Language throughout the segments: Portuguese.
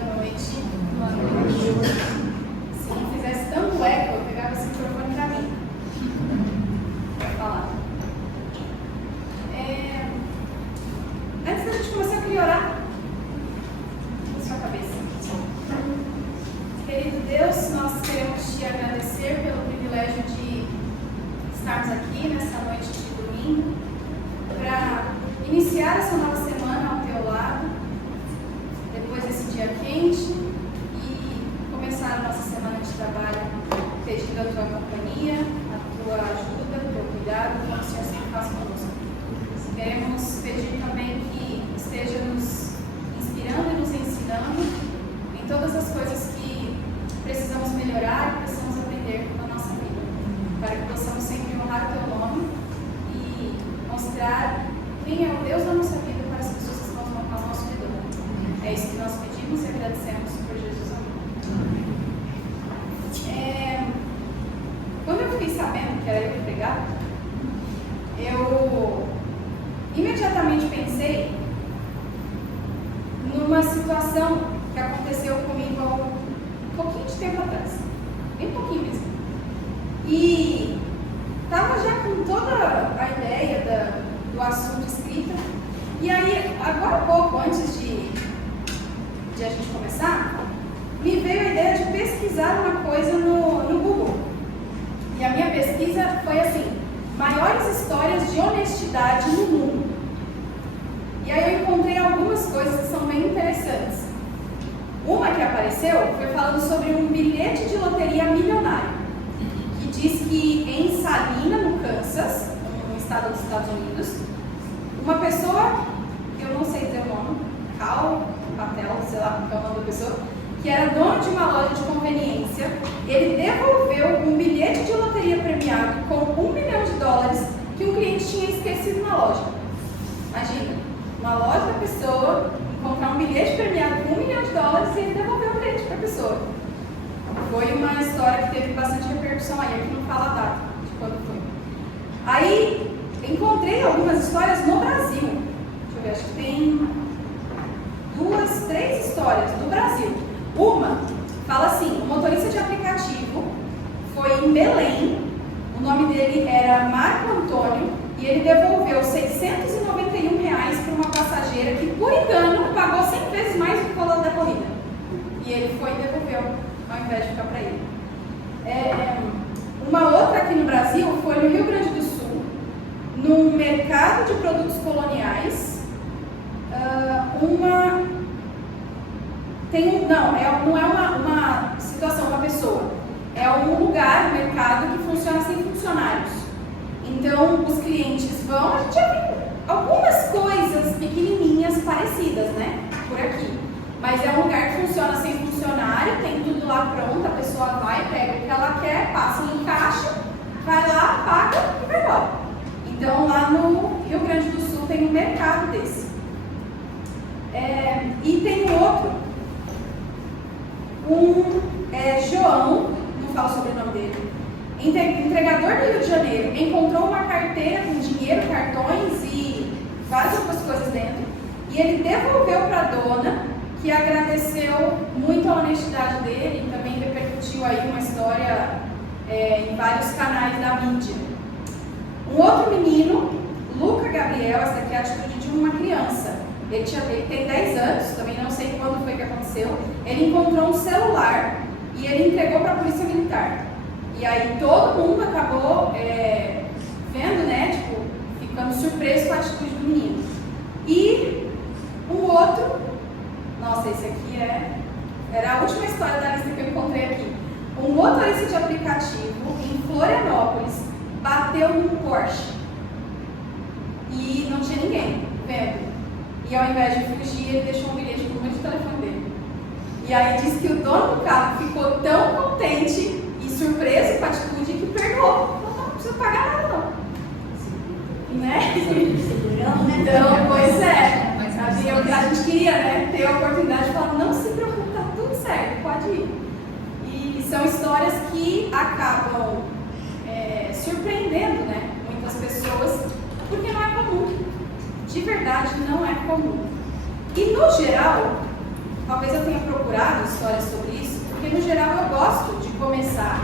noite. Boa noite. Se não fizesse tanto eco, eu pegava esse microfone pra mim. Pra falar. Antes da gente começar, eu queria orar na sua cabeça. Querido Deus, nós queremos te agradecer pelo privilégio de estarmos aqui nessa noite de domingo para iniciar essa nova semana ao teu lado, depois desse dia quente, e começar a nossa semana de trabalho pedindo a tua companhia, a tua ajuda, o teu cuidado, como o Senhor sempre faz conosco. Queremos pedir também que esteja nos inspirando e nos ensinando em todas as coisas que precisamos melhorar e precisamos aprender na nossa vida, para que possamos sempre honrar o teu nome e mostrar quem é o Deus da nossa vida para as pessoas que estão ao nosso redor. É isso que nós pedimos e agradecemos por Jesus. Quando eu fiquei sabendo que era eu que pregar, eu imediatamente pensei numa situação que aconteceu comigo há um pouquinho de tempo atrás, bem pouquinho mesmo. E estava já com toda a ideia do assunto escrita. E aí, agora há pouco, antes de a gente começar, me veio a ideia de pesquisar uma coisa no Google. E a minha pesquisa foi assim: maiores histórias de honestidade no mundo. E aí eu encontrei algumas coisas que são bem interessantes. Uma que apareceu foi falando sobre um bilhete de loteria milionário, que diz que em Salina, no Kansas, no estado dos Estados Unidos, uma pessoa, que eu não sei dizer o nome, Cal Patel, sei lá qual é o nome da pessoa, que era dono de uma loja de conveniência, ele devolveu um bilhete de loteria premiado com $1 milhão que um cliente tinha esquecido na loja. Imagina, uma loja da pessoa encontrar um bilhete premiado com $1 milhão e ele devolveu o bilhete para a pessoa. Foi uma história que teve bastante repercussão aí, aqui não fala a data de quando foi. Aí encontrei algumas histórias no Brasil. Deixa eu ver, acho que tem 3 histórias no Brasil. Uma fala assim: o motorista de aplicativo foi em Belém, o nome dele era Marco Antônio, e ele devolveu R$691 para uma passageira que, por engano, pagou 100 vezes mais do que o valor da corrida. E ele foi e devolveu, ao invés de ficar para ele. Uma outra aqui no Brasil foi no Rio Grande do Sul, num mercado de produtos coloniais. Não é uma situação, uma pessoa. É um lugar, um mercado que funciona sem funcionários. Então, os clientes vão, a gente já viu algumas coisas pequenininhas parecidas, né, por aqui. Mas é um lugar que funciona sem funcionário, tem tudo lá pronto, a pessoa vai, pega o que ela quer, passa no caixa, vai lá, paga e vai embora. Então, lá no Rio Grande do Sul tem um mercado desse. E tem outro, João, não falo sobre o sobrenome dele, entregador do Rio de Janeiro, encontrou uma carteira com dinheiro, cartões e várias outras coisas dentro, e ele devolveu para a dona, que agradeceu muito a honestidade dele e também repercutiu aí uma história em vários canais da mídia. Um outro menino, Luca Gabriel, essa aqui é a atitude de uma criança. Ele tem 10 anos, também não sei quando foi que aconteceu. Ele encontrou um celular e ele entregou para a polícia militar. E aí todo mundo acabou vendo, né, tipo, ficando surpreso com a atitude do menino. E um outro, nossa, esse aqui era a última história da lista que eu encontrei aqui. Um motorista de aplicativo em Florianópolis bateu num Porsche e não tinha ninguém vendo. E ao invés de fugir, ele deixou um bilhete no número de telefone dele. E aí diz que o dono do carro ficou tão contente e surpreso com a atitude que perdoou. Não precisa pagar nada, não. Né? Então, pois é. Mas o que a gente queria, né? Ter a oportunidade de falar: não se preocupe, tá tudo certo, pode ir. E são histórias que acabam surpreendendo, né, muitas pessoas, porque não é comum. De verdade, não é comum. E no geral, talvez eu tenha procurado histórias sobre isso, porque no geral eu gosto de começar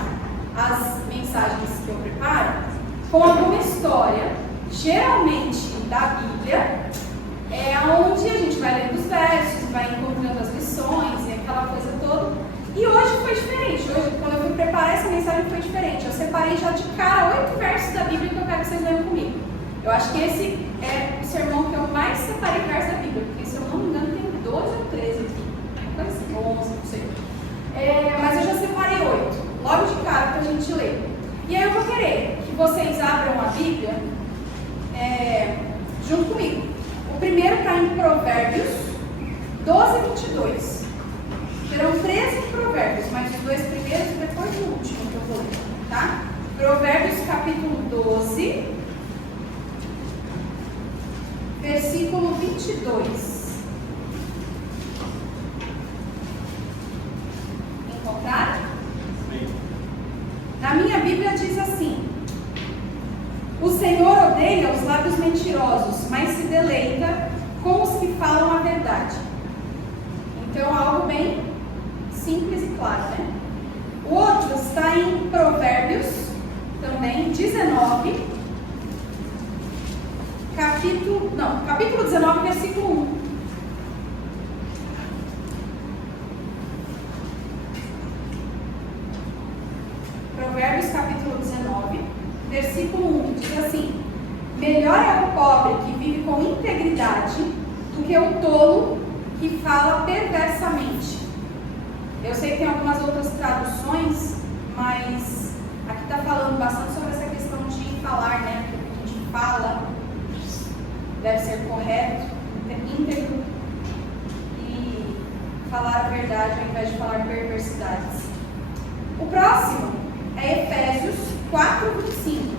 as mensagens que eu preparo com alguma história, geralmente da Bíblia, onde a gente vai lendo os versos, vai encontrando as lições e aquela coisa toda. E hoje foi diferente. Hoje, quando eu fui preparar essa mensagem, foi diferente. Eu separei já de cara 8 versos da Bíblia que eu quero que vocês leiam comigo. Eu acho que esse é o sermão que eu mais separei versos da Bíblia, porque se eu não me engano tem 12 ou 13 aqui. Uma coisa assim, 11, não sei. Mas eu já separei 8, logo de cara, para a gente ler. E aí eu vou querer que vocês abram a Bíblia junto comigo. O primeiro está em Provérbios 12 e 22. Serão 13 provérbios, mas os 2 primeiros e depois o último que eu vou ler, tá? Provérbios capítulo 12, versículo 22. Encontraram? Sim. Na minha Bíblia diz assim: o Senhor odeia os lábios mentirosos, mas se deleita com os que falam a verdade. Então, algo bem simples e claro, né? O outro está em Provérbios, também, 19, capítulo 19, versículo 1. Provérbios, capítulo 19, versículo 1, diz assim: melhor é o pobre que vive com integridade do que o tolo que fala perversamente. Eu sei que tem algumas outras traduções, mas aqui está falando bastante sobre essa questão de falar, né? Porque a gente fala deve ser correto, íntegro e falar a verdade ao invés de falar perversidades. O próximo é Efésios 4:25.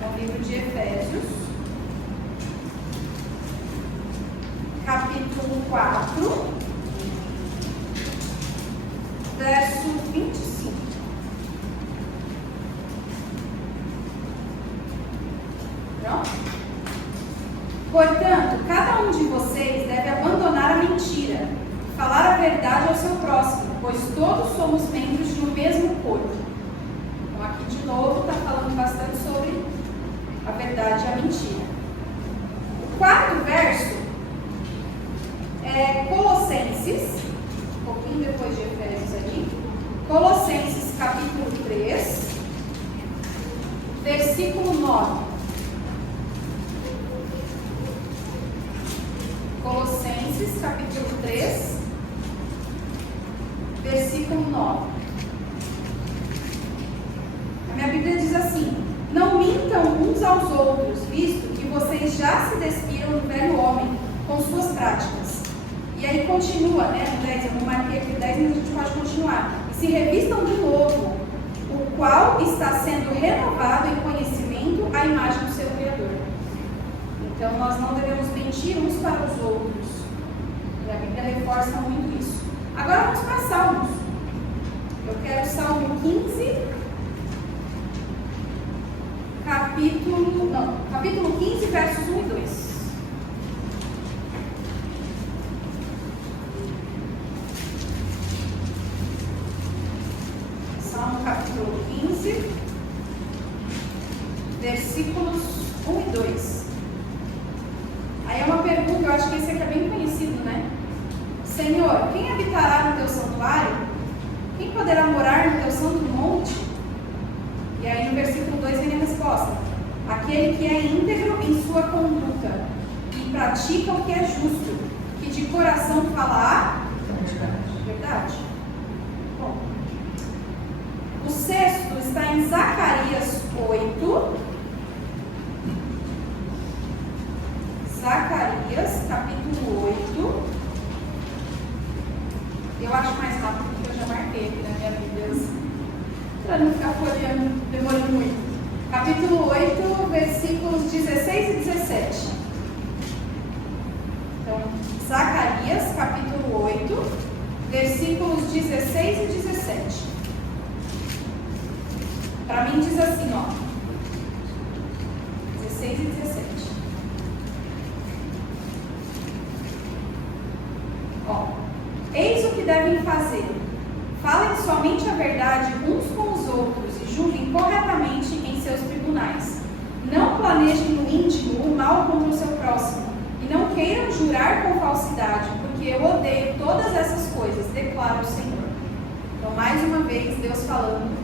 É o livro de Efésios, capítulo 4. Verso 25. Pronto? Portanto, cada um de vocês deve abandonar a mentira, falar a verdade ao seu próximo, pois todos somos membros de um mesmo corpo. Então, aqui de novo está falando bastante sobre a verdade e a mentira. O quarto verso é Colossenses, um pouquinho depois de Efésios ali, Colossenses capítulo 3, versículo 9. Colossenses capítulo 3, versículo 9. A minha Bíblia diz assim: não mintam uns aos outros, visto que vocês já se despiram do velho homem com suas práticas. E aí continua, né, no 10, eu não marquei aqui o 10, mas a gente pode continuar. E se revistam de novo, o qual está sendo renovado em conhecimento à imagem do seu Criador. Então, nós não devemos mentir uns para os outros. E a Bíblia reforça muito isso. Agora vamos para Salmos. Eu quero o Salmo 15, capítulo 15, versos 1 e 2. Salmo capítulo 15, versículos 1 e 2. Aí é uma pergunta, eu acho que esse aqui é bem conhecido, né? Senhor, quem habitará no teu santuário? Quem poderá morar no teu santo monte? E aí no versículo 2 vem a resposta: aquele que é íntegro em sua conduta e pratica o que é justo, que de coração fala a verdade. Bom, o sexto está em Zacarias 8. Zacarias, capítulo 8. Eu acho mais rápido porque eu já marquei aqui na minha Bíblia, para não ficar folheando, demorando muito. Capítulo 8, versículos 16 e 17. Então, Zacarias, capítulo 8, versículos 16 e 17. Para mim diz assim, ó. 16 e 17. Eis o que devem fazer: falem somente a verdade uns com os outros e julguem corretamente em seus tribunais. Não planejem no íntimo o mal contra o seu próximo, e não queiram jurar com falsidade, porque eu odeio todas essas coisas, declara o Senhor. Então, mais uma vez, Deus falando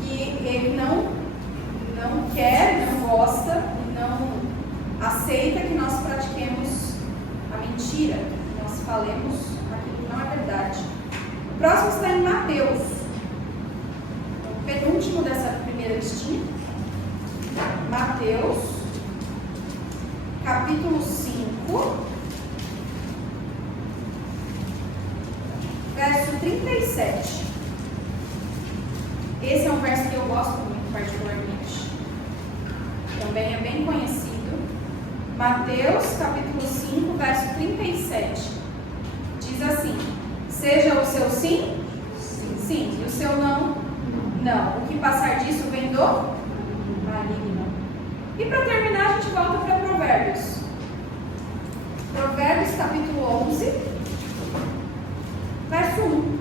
que Ele não quer, não gosta e não aceita que nós pratiquemos a mentira, que nós falemos aquilo que não é verdade. O próximo está em Mateus, o penúltimo dessa primeira listinha. Mateus, capítulo 5, verso 37. Esse é um verso que eu gosto muito particularmente. Também é bem conhecido. Mateus, capítulo 5, verso 37. Diz assim: seja o seu sim, sim, sim, e o seu não, não. O que passar disso vem do maligno. E para terminar, a gente volta para Provérbios. Provérbios, capítulo 11, verso 1.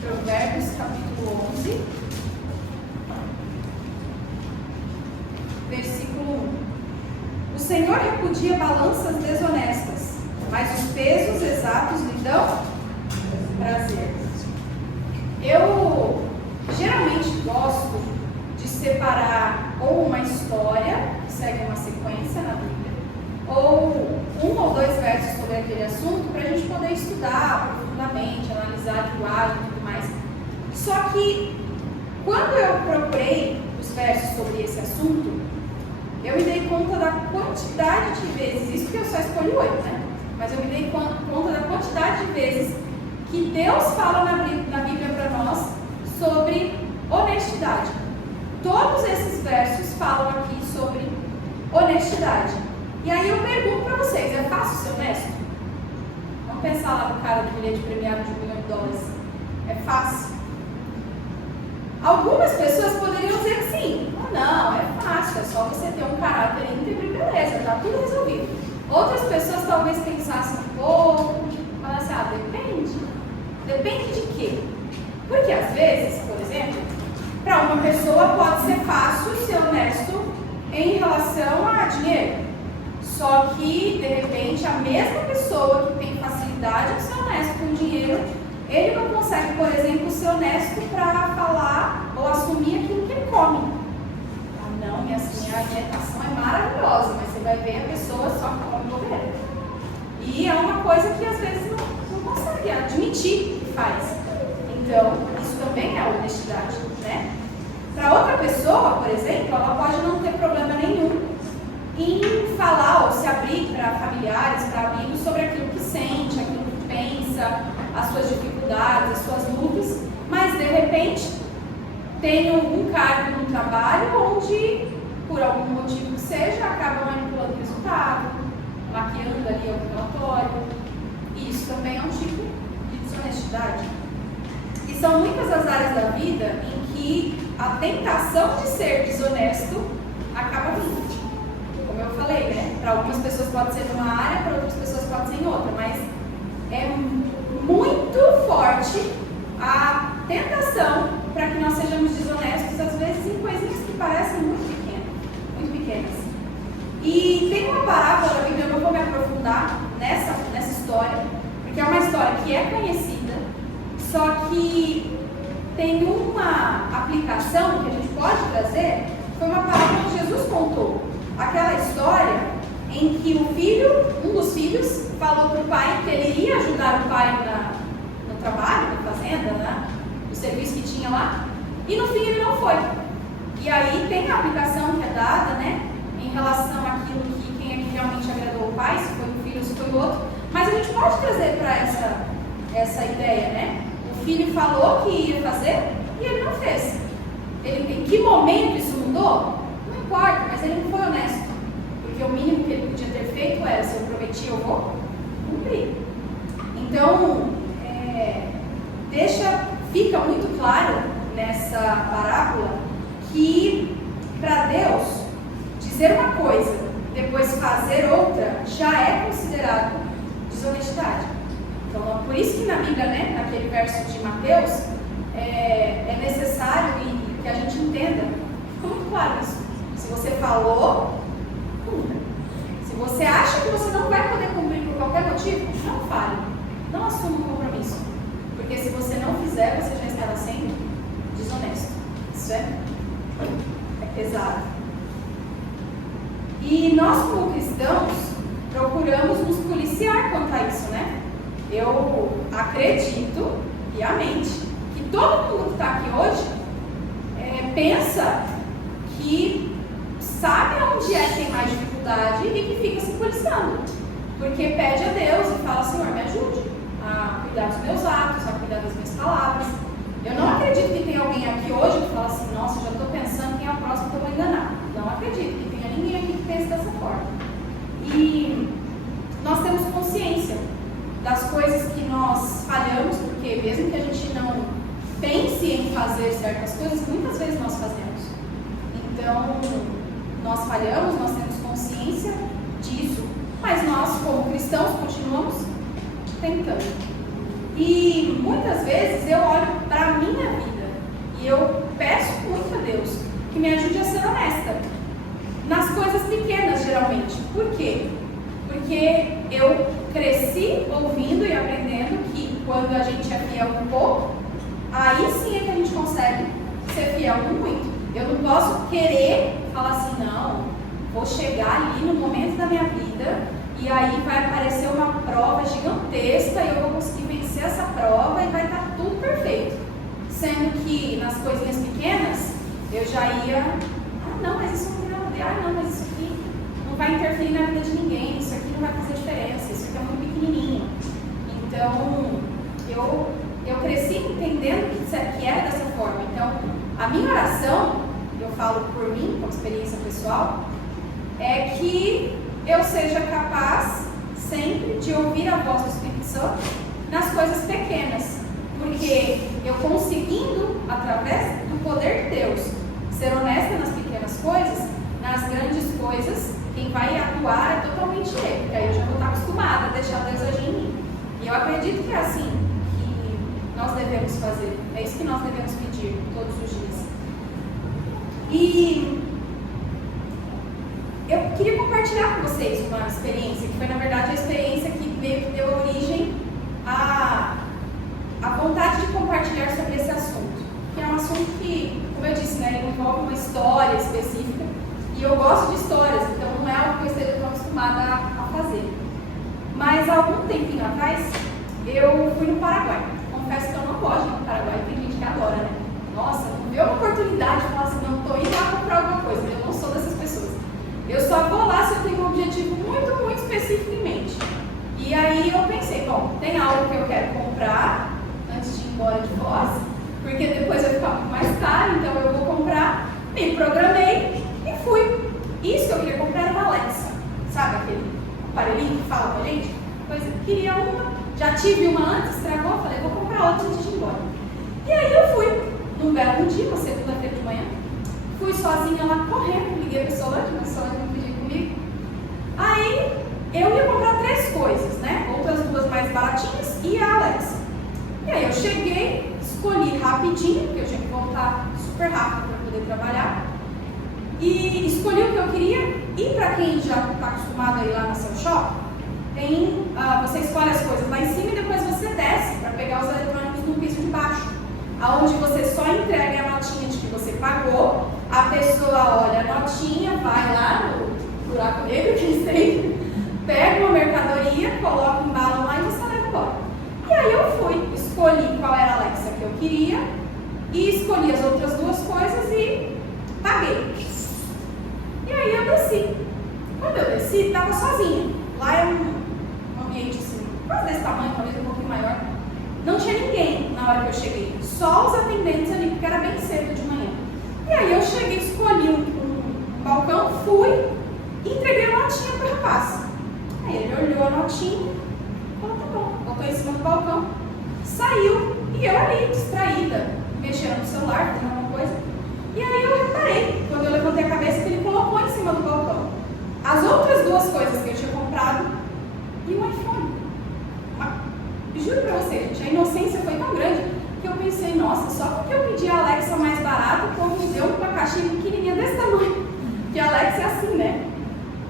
Provérbios, capítulo 11, versículo 1. O Senhor repudia balanças desonestas, mas os pesos exatos lhe dão prazer. Eu geralmente gosto de separar ou uma história que segue uma sequência na Bíblia, ou um ou dois versos sobre aquele assunto para a gente poder estudar profundamente, analisar a linguagem e tudo mais. Só que quando eu procurei os versos sobre esse assunto, eu me dei conta da quantidade de vezes, isso porque eu só escolhi 8, né? Mas eu me dei conta da quantidade de vezes que Deus fala na Bíblia para nós sobre honestidade. Todos esses versos falam aqui sobre honestidade. E aí eu pergunto para vocês, é fácil ser honesto? Vamos pensar lá no cara do bilhete premiado de $1 milhão. É fácil? Algumas pessoas poderiam dizer que sim. Não, é fácil, é só você ter um caráter íntegro e beleza, está tudo resolvido. Outras pessoas talvez pensassem um pouco, falassem, depende. Depende de quê? Porque às vezes, por exemplo, para uma pessoa pode ser fácil ser honesto em relação a dinheiro. Só que, de repente, a mesma pessoa que tem facilidade em ser honesto com dinheiro, ele não consegue, por exemplo, ser honesto para falar ou assumir aquilo que ele come. Não, minha alimentação é maravilhosa, mas você vai ver a pessoa só come bobeira. E é uma coisa que às vezes não consegue admitir que faz. Então, isso também é honestidade, né? Para outra pessoa, por exemplo, ela pode não ter problema nenhum em falar ou se abrir para familiares, para amigos sobre aquilo que sente, aquilo que pensa, as suas dificuldades, as suas lutas, mas de repente tem algum cargo no trabalho onde, por algum motivo que seja, acaba manipulando o resultado, maquiando ali o relatório. E isso também é um tipo de desonestidade. E são muitas as áreas da vida em que a tentação de ser desonesto acaba vindo. Como eu falei, né? Para algumas pessoas pode ser numa área, para outras pessoas pode ser em outra, mas é muito forte a tentação para que nós sejamos desonestos, às vezes em coisinhas que parecem muito pequenas. E tem uma parábola da Bíblia, eu não vou me aprofundar nessa história, porque é uma história que é conhecida, só que tem uma aplicação que a gente pode trazer, foi uma parábola que Jesus contou. Aquela história em que um dos filhos, falou para o pai que ele iria ajudar o pai no trabalho, na fazenda, né? No serviço que tinha lá, e no fim ele não foi. E aí tem a aplicação que é dada, né? Em relação àquilo que quem é que realmente agradou o pai, se foi um filho ou se foi o outro. Mas a gente pode trazer para essa ideia, né? O filho falou que ia fazer e ele não fez. Em que momento isso mudou? Não importa, mas ele não foi honesto. Porque o mínimo que ele podia ter feito era, se eu prometi, eu vou cumprir. Então, fica muito claro nessa parábola que para Deus dizer uma coisa, depois fazer outra, já é considerado considerado desonestidade. Então, por isso que na Bíblia, né, naquele verso de Mateus, é necessário que a gente entenda, fica muito claro isso. Se você falou, cumpra. Se você acha que você não vai poder cumprir por qualquer motivo, não fale. Não assuma um compromisso. Porque se você não fizer, você já estará sendo desonesto. Isso é pesado. E nós, como cristãos, procuramos nos policiar quanto a isso, né? Eu acredito piamente que todo mundo que está aqui hoje pensa que sabe onde é que tem mais dificuldade e que fica se policiando. Porque pede a Deus e fala: Senhor, me ajude a cuidar dos meus atos, a cuidar das minhas palavras. Eu não acredito que tenha alguém aqui hoje que fala assim: nossa, já estou pensando quem é o próximo que eu vou enganar. Não acredito que tenha ninguém aqui que pense dessa forma. E nós temos consciência das coisas que nós falhamos, porque mesmo que a gente não pense em fazer certas coisas, muitas vezes nós fazemos. Então, nós falhamos, nós temos consciência disso, mas nós, como cristãos, continuamos tentando. E muitas vezes eu olho para a minha vida e eu peço muito a Deus que me ajude a ser honesta nas coisas pequenas, geralmente. Por quê? Porque eu cresci ouvindo e aprendendo que quando a gente é fiel um pouco, aí sim é que a gente consegue ser fiel no muito. Eu não posso querer falar assim: não, vou chegar ali no momento da minha vida e aí vai aparecer uma prova gigantesca e eu vou conseguir vencer essa prova e vai estar tudo perfeito. Sendo que nas coisinhas pequenas eu já ia: não, mas isso não tem nada a ver, não, mas isso aqui não vai interferir na vida de ninguém, isso aqui não vai fazer diferença, isso aqui é muito pequenininho. Então, eu cresci entendendo que era dessa forma. Então, a minha oração, eu falo por mim, com experiência pessoal, é que eu seja capaz sempre de ouvir a voz do Espírito Santo nas coisas pequenas, porque eu conseguindo, através do poder de Deus, ser honesta nas pequenas coisas, nas grandes coisas, quem vai atuar é totalmente Ele, porque aí eu já vou estar acostumada a deixar Deus agir em mim. E eu acredito que é assim que nós devemos fazer, é isso que nós devemos pedir todos os dias. E eu queria compartilhar com vocês uma experiência, que foi na verdade a experiência que deu origem à vontade de compartilhar sobre esse assunto. Que é um assunto que, como eu disse, né, ele envolve uma história específica, e eu gosto de histórias, então não é algo que eu esteja tão acostumada a fazer. Mas há algum tempinho atrás, eu fui no Paraguai. Confesso que eu não gosto de ir no Paraguai, tem gente que adora, né? Nossa, não deu uma oportunidade de falar assim: não, estou indo lá comprar alguma coisa. Eu não sou dessas pessoas. Eu só vou lá se eu tenho um objetivo muito, muito específico em mente. E aí eu pensei: bom, tem algo que eu quero comprar antes de ir embora de Foz, porque depois vai ficar muito mais caro, então eu vou comprar. Me programei e fui. Isso que eu queria comprar era uma Alexa. Sabe aquele aparelhinho que fala com a gente? Pois eu queria uma, já tive uma antes, estragou, falei: vou comprar outra antes de ir embora. E aí eu fui, num belo dia, uma segunda-feira de manhã, fui sozinha lá correndo, liguei para o Solange, mas o Solange não podia ir comigo. Aí eu ia comprar 3 coisas, né? Outras 2 mais baratinhas e a Alexa. E aí eu cheguei, escolhi rapidinho, porque eu tinha que voltar super rápido para poder trabalhar. E escolhi o que eu queria. E para quem já está acostumado a ir lá no seu shopping, você escolhe as coisas lá em cima e depois você desce para pegar os eletrônicos no piso de baixo, aonde você só entrega a notinha de que você pagou, a pessoa olha a notinha, vai lá no buraco negro que eles têm, pega uma mercadoria, coloca um balão lá e você leva embora. E aí eu fui, escolhi qual era a Alexa que eu queria e escolhi as outras 2 coisas e paguei. E aí eu desci. Quando eu desci, estava sozinha. Lá é um ambiente assim, quase desse tamanho, talvez um pouquinho maior. Não tinha ninguém na hora que eu cheguei. Só os atendentes ali, porque era bem cedo de manhã. E aí eu cheguei, escolhi um balcão, fui e entreguei a notinha para o rapaz. Aí ele olhou a notinha, falou: tá bom, botou em cima do balcão, saiu e eu ali, distraída, mexendo no celular, fazendo alguma coisa. E aí eu reparei, quando eu levantei a cabeça, que ele colocou em cima do balcão as outras 2 coisas que eu tinha comprado e um iPhone. Juro pra você, gente, a inocência foi tão grande que eu pensei, nossa, só porque eu pedi a Alexa mais barata, o povo me deu uma caixinha pequenininha desse tamanho. Porque a Alexa é assim, né?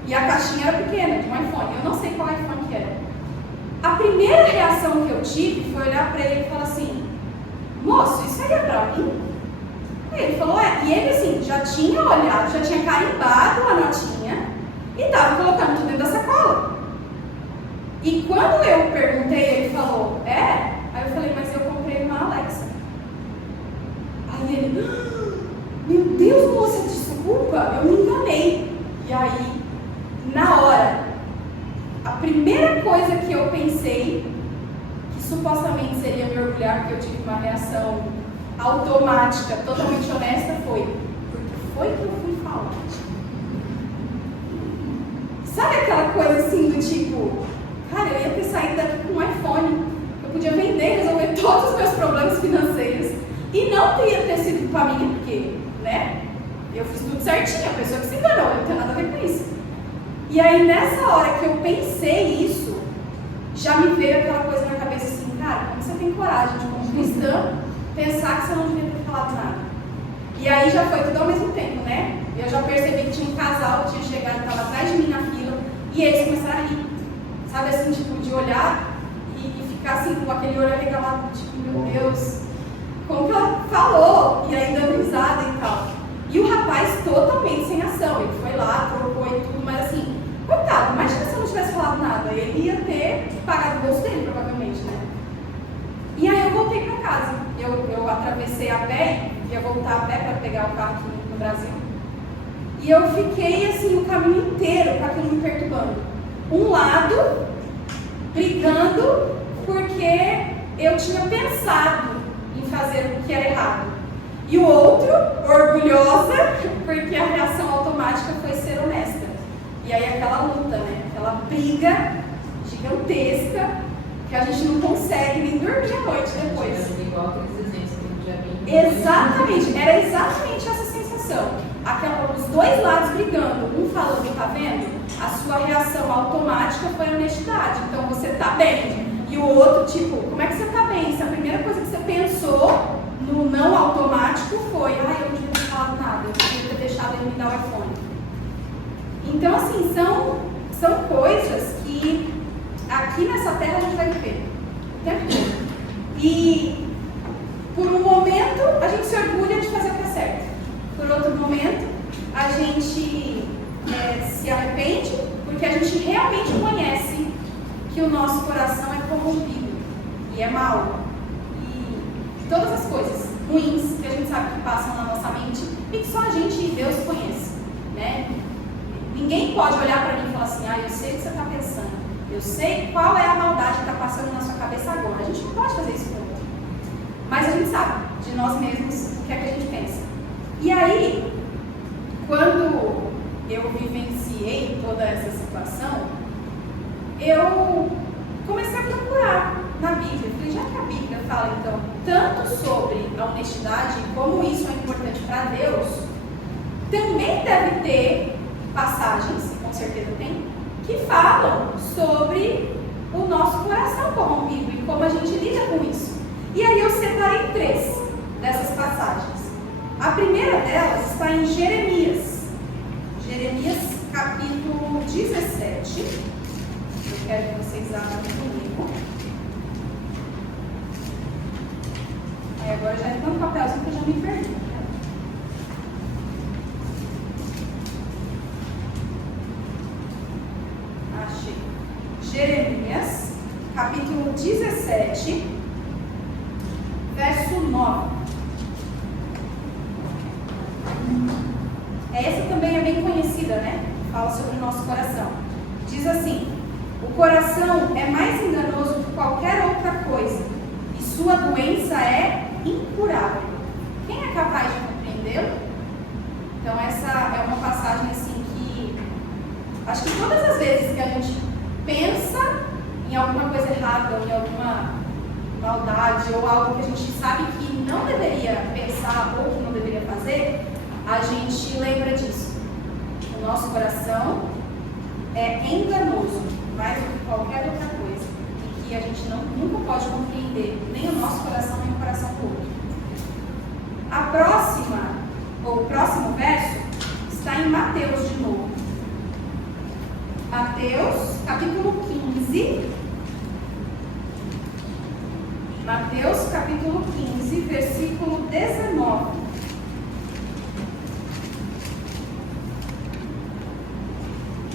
E a caixinha era pequena, de um iPhone. Eu não sei qual iPhone que era. A primeira reação que eu tive foi olhar pra ele e falar assim, moço, isso aí é pra mim? Aí ele falou, e ele assim, já tinha olhado, já tinha carimbado a notinha e tava colocando tudo dentro da sacola. E quando eu perguntei, ele falou, Aí eu falei, mas eu comprei uma Alexa. Aí ele, meu Deus, moça, desculpa, eu me enganei. E aí, na hora, a primeira coisa que eu pensei, que supostamente seria me orgulhar, porque eu tive uma reação automática, totalmente honesta, foi, porque foi que eu fui falar. Sabe aquela coisa assim do tipo, cara, eu ia ter saído daqui com um iPhone, eu podia vender, resolver todos os meus problemas financeiros e não teria ter sido culpa minha, porque, né, eu fiz tudo certinho, a pessoa que se enganou, eu não tenho nada a ver com isso. E aí nessa hora que eu pensei isso, já me veio aquela coisa na cabeça assim, cara, como você tem coragem de, como cristã, pensar que você não devia ter falado nada? E aí já foi tudo ao mesmo tempo, né? Eu já percebi que tinha um casal que tinha chegado, estava atrás de mim na fila, e eles começaram a rir. Sabe assim, tipo, de olhar e ficar assim com aquele olho arregalado, tipo, meu Deus, como que ela falou? E aí dando risada e tal. E o rapaz totalmente sem ação, ele foi lá, trocou e tudo, mas assim, coitado, imagina se eu não tivesse falado nada, ele ia ter pagado o bolso dele, provavelmente, né? E aí eu voltei pra casa, eu atravessei a pé, ia voltar a pé para pegar o carro aqui no Brasil, e eu fiquei assim o caminho inteiro com aquilo me perturbando. Um lado, brigando, porque eu tinha pensado em fazer o que era errado. E o outro, orgulhosa, porque a reação automática foi ser honesta. E aí aquela luta, né? Aquela briga gigantesca, que a gente não consegue nem dormir à noite depois. Igual aqueles exemplos que a gente já viu. Exatamente, era exatamente essa sensação. Os dois lados brigando, um falando, tá vendo? A sua reação automática foi a honestidade, então você tá bem. E o outro, tipo, como é que você tá bem? Se a primeira coisa que você pensou no não automático foi, eu não devia ter falado nada, eu devia ter deixado ele me dar o iPhone. Então, assim, são coisas que aqui nessa terra a gente vai viver o tempo todo. E por um momento a gente se orgulha de fazer o que é certo. Por outro momento, a gente se arrepende porque a gente realmente conhece que o nosso coração é corrompido e é mau. E todas as coisas ruins que a gente sabe que passam na nossa mente e que só a gente e Deus conhece, né? Ninguém pode olhar para mim e falar assim, eu sei o que você está pensando, eu sei qual é a maldade que está passando na sua cabeça agora. A gente não pode fazer isso com o outro. Mas a gente sabe de nós mesmos o que é que a gente pensa. E aí, quando eu vivenciei toda essa situação, eu comecei a procurar na Bíblia. Falei, já que a Bíblia fala, então, tanto sobre a honestidade e como isso é importante para Deus, também deve ter passagens, com certeza tem, que falam sobre o nosso coração corrompido e como a gente lida com isso. E aí eu separei 3 dessas passagens. A primeira delas está em Jeremias. Jeremias, capítulo 17. Eu quero que vocês abram comigo. Aí agora já entrou no papelzinho que eu já me perdi. Achei. Jeremias, capítulo 17, verso 9. Essa também é bem conhecida, né? Fala sobre o nosso coração. Diz assim: o coração é mais enganoso que qualquer outra coisa e sua doença é incurável. Quem é capaz de compreendê-lo? Então essa é uma passagem assim que acho que todas as vezes que a gente pensa em alguma coisa errada, ou em alguma maldade, ou algo que a gente sabe que não deveria pensar ou que não deveria fazer, a gente lembra disso. O nosso coração é enganoso. mais do que qualquer outra coisa, e que a gente nunca pode compreender nem o nosso coração, nem o coração do outro. O próximo verso está em Mateus de novo. Mateus, capítulo 15. Mateus, capítulo 15, versículo 19.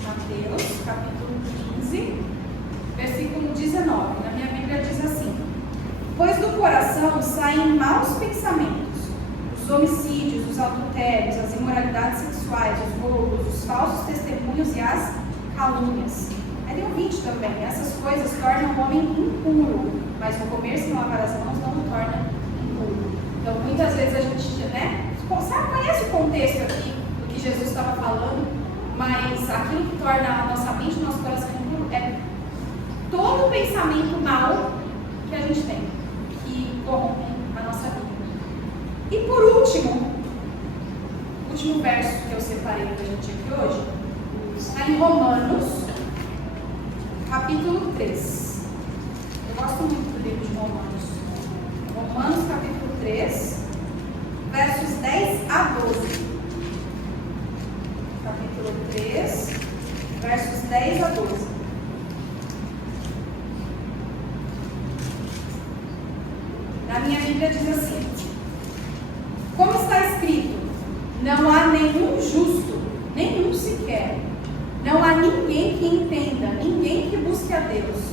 Mateus, capítulo 15, versículo 19. Na minha Bíblia diz assim: pois do coração saem maus pensamentos, os homicídios, os adultérios, as imoralidades sexuais, os roubos, os falsos testemunhos e as calúnias. Aí tem um 20 também. Essas coisas tornam o homem impuro, mas o comer sem lavar as mãos não o torna impuro. Então, muitas vezes a gente, conhece o contexto aqui do que Jesus estava falando, mas aquilo que torna a nossa mente, o nosso coração impuro, é todo pensamento mau que a gente tem, que corrompe a nossa vida. E por último, o último verso que eu separei para a gente aqui hoje, está em Romanos, capítulo 3. Eu gosto muito do livro de Romanos. Romanos, capítulo 3, versos 10 a 12. Capítulo 3, versos 10 a 12. Na minha Bíblia diz assim: como está escrito, não há nenhum justo, nenhum sequer. Não há ninguém que entenda, ninguém que busque a Deus.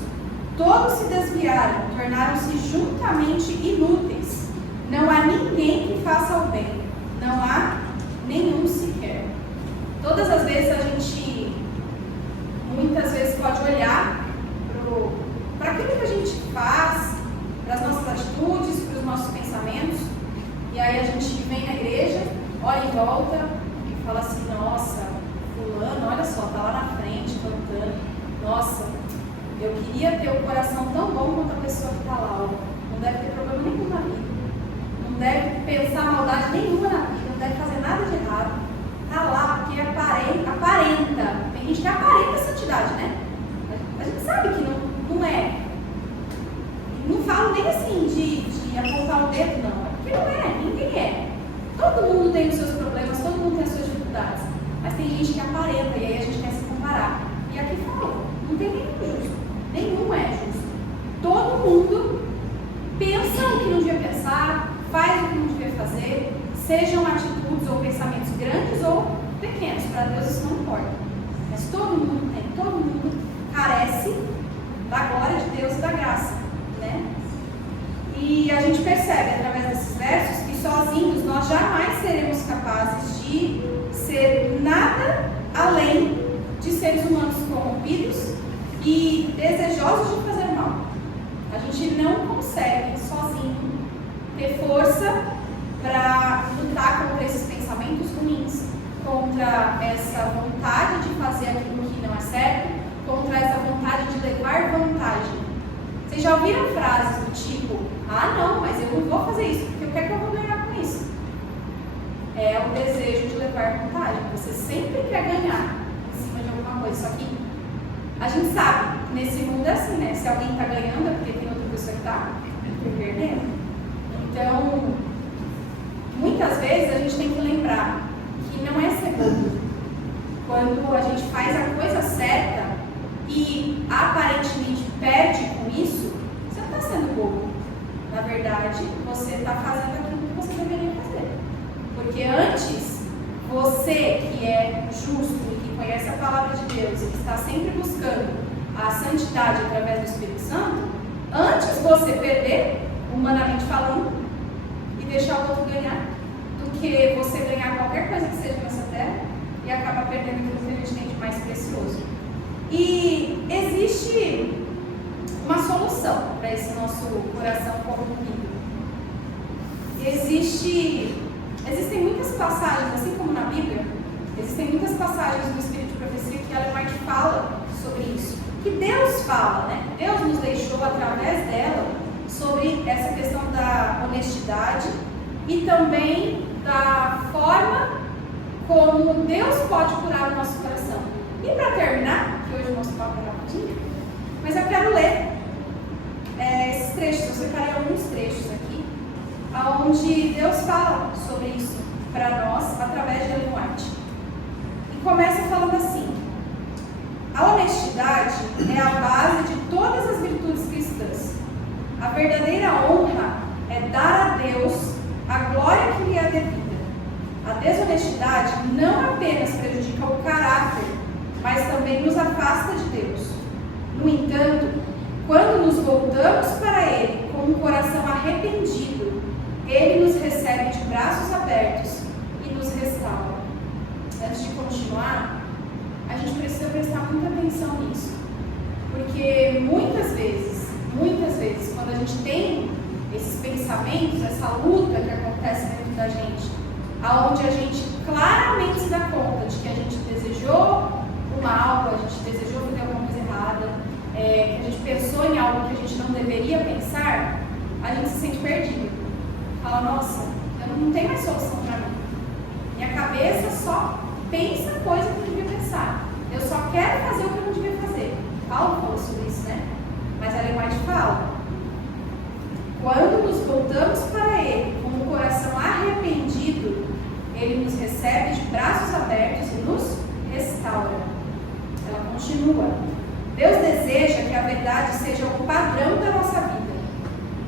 Todos se desviaram, tornaram-se juntamente inúteis. Não há ninguém que faça o bem. Não há nenhum sequer. Todas as vezes a gente, muitas vezes, pode olhar para aquilo que a gente faz, para as nossas atitudes, para os nossos pensamentos, e aí a gente vem na igreja, olha em volta e fala assim: nossa, fulano, olha só, está lá na frente cantando. Nossa, eu queria ter um coração tão bom quanto a pessoa que está lá. Ó. Não deve ter problema nenhum na vida. Não deve pensar maldade nenhuma na vida. Não deve fazer nada de errado. Está lá porque aparenta. Tem gente que aparenta santidade, né? A gente sabe que não é. Não falo nem assim de apontar o dedo, não. É porque não é. Ninguém é. Todo mundo tem os seus problemas, todo mundo tem as suas dificuldades. Mas tem gente que aparenta e aí a gente quer se comparar. E aqui fala, não tem nenhum justo. Nenhum é justo. Todo mundo pensa o que não devia pensar, faz o que não devia fazer, sejam atitudes ou pensamentos grandes ou pequenos. Para Deus isso não importa. Mas todo mundo tem, todo mundo carece da glória de Deus e da graça, né? E a gente percebe através desses versos que sozinhos nós jamais seremos capazes de ser nada além de seres humanos corrompidos e desejosos de fazer mal. A gente não consegue sozinho ter força para lutar contra esses pensamentos ruins, contra essa vontade de fazer aquilo que não é certo, contra essa vontade de levar vantagem. Vocês já ouviram frases do tipo: ah não, mas eu não vou fazer isso, porque o que é que eu vou ganhar com isso? É o desejo de levar vantagem. Você sempre quer ganhar em cima de alguma coisa. Só que a gente sabe que nesse mundo é assim, né? Se alguém está ganhando é porque tem outra pessoa que está perdendo. Então, muitas vezes a gente tem que lembrar que não é ser bobo. Quando a gente faz a coisa certa e aparentemente perde com isso, você não está sendo bobo. Na verdade, você está fazendo aquilo que você deveria fazer. Porque antes, você que é justo e que conhece a palavra de Deus e que está sempre buscando a santidade através do Espírito Santo, antes você perder, humanamente falando, e deixar o outro ganhar, do que você ganhar qualquer coisa que seja nessa terra e acabar perdendo aquilo que a gente tem de mais precioso. E existe uma solução para esse nosso coração corrompido. Existem muitas passagens, assim como na Bíblia, existem muitas passagens do Espírito de Profecia que Ellen White fala sobre isso. Que Deus fala, né? Deus nos deixou através dela sobre essa questão da honestidade e também da forma como Deus pode curar o nosso coração. E para terminar, que hoje o nosso papo é rapidinho, A honestidade é a base de todas as virtudes cristãs. A verdadeira honra é dar a Deus a glória que lhe é devida. A desonestidade não apenas prejudica o caráter, mas também nos afasta de Deus. No entanto, quando nos voltamos para Ele com um coração arrependido, Ele nos recebe de braços abertos e nos restaura. Antes de continuar, a gente precisa prestar muita atenção nisso, porque muitas vezes, quando a gente tem esses pensamentos, essa luta que acontece dentro da gente, aonde a gente claramente se dá conta de que a gente desejou o mal, a gente desejou fazer alguma coisa errada, que a gente pensou em algo que a gente não deveria pensar, a gente se sente perdido. Fala, nossa, eu não tenho mais solução para mim. Minha cabeça só pensa coisa que eu devia pensar. Eu só quero fazer o que eu não devia fazer. Paulo falou sobre isso, né? Mas a Ellen White fala: quando nos voltamos para Ele com o coração arrependido, Ele nos recebe de braços abertos e nos restaura. Ela continua: Deus deseja que a verdade seja o padrão da nossa vida.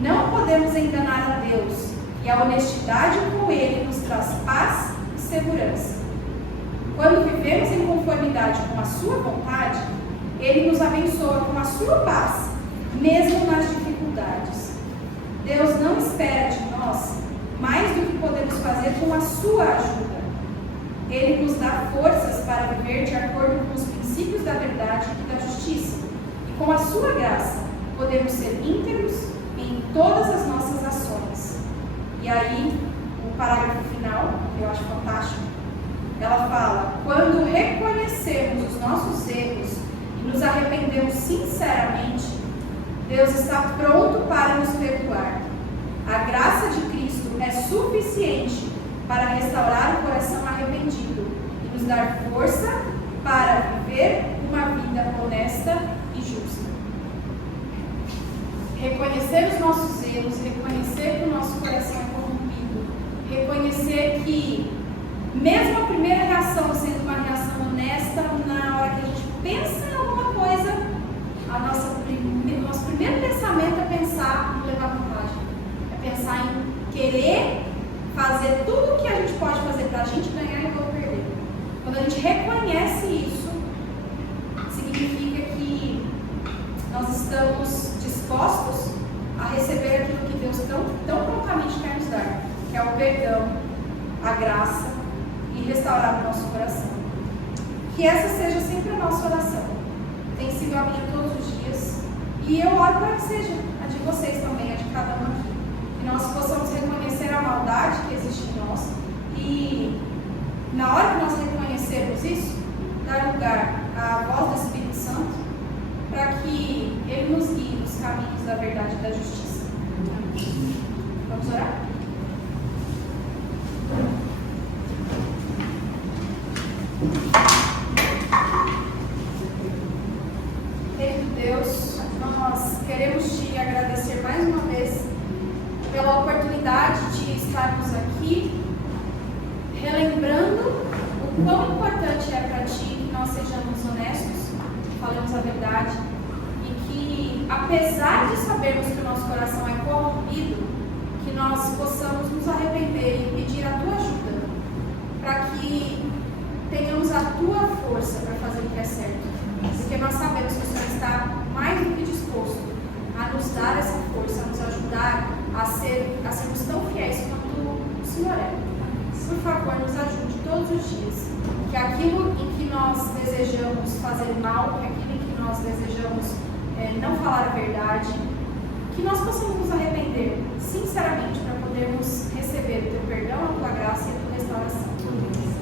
Não podemos enganar a Deus, e a honestidade com Ele nos traz paz e segurança. Quando vivemos em conformidade com a sua vontade, Ele nos abençoa com a sua paz, mesmo nas dificuldades. Deus não espera de nós mais do que podemos fazer com a sua ajuda. Ele nos dá forças para viver de acordo com os princípios da verdade e da justiça. E com a sua graça, podemos ser íntegros em todas as nossas ações. E aí, o parágrafo final, que eu acho fantástico, ela fala: quando reconhecemos os nossos erros e nos arrependemos sinceramente, Deus está pronto para nos perdoar. A graça de Cristo é suficiente para restaurar o coração arrependido e nos dar força para viver uma vida honesta e justa. Reconhecer os nossos erros, reconhecer que o nosso coração é corrompido, reconhecer que mesmo a primeira reação sendo uma reação honesta, na hora que a gente pensa em alguma coisa, nosso primeiro pensamento é pensar em levar vantagem, é pensar em querer fazer tudo o que a gente pode fazer para a gente ganhar e não perder. Quando a gente reconhece isso, significa que nós estamos dispostos a receber aquilo que Deus tão prontamente quer nos dar, que é o perdão, a graça e restaurar o nosso coração. Que essa seja sempre a nossa oração. Tem sido a minha todos os dias. E eu oro para que seja a de vocês também, a de cada um aqui. Que nós possamos reconhecer a maldade que existe em nós. E na hora que nós reconhecermos isso, dar lugar à voz do Espírito Santo, para que Ele nos guie nos caminhos da verdade e da justiça. Vamos orar? Querido Deus, nós queremos te agradecer mais uma vez pela oportunidade de estarmos aqui relembrando o quão importante é para ti que nós sejamos honestos, falemos a verdade e que, apesar de sabermos que o nosso coração é corrompido, que nós possamos nos arrepender e pedir a tua ajuda para que tenhamos a tua força para fazer o que é certo, porque nós sabemos que o Senhor está mais do que disposto a nos dar essa força, a nos ajudar a sermos tão fiéis quanto o Senhor é. Por favor, nos ajude todos os dias, que aquilo em que nós desejamos fazer mal, que aquilo em que nós desejamos não falar a verdade, que nós possamos nos arrepender sinceramente para podermos receber o teu perdão, a tua graça e a tua restauração.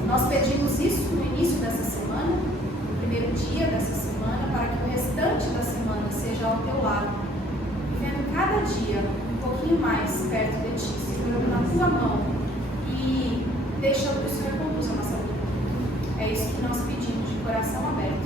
Nós pedimos isso no início dessa semana, no primeiro dia dessa semana, para que o restante da semana seja ao teu lado, vivendo cada dia um pouquinho mais perto de ti, segurando na tua mão e deixando que o Senhor conduza a nossa vida. É isso que nós pedimos de coração aberto.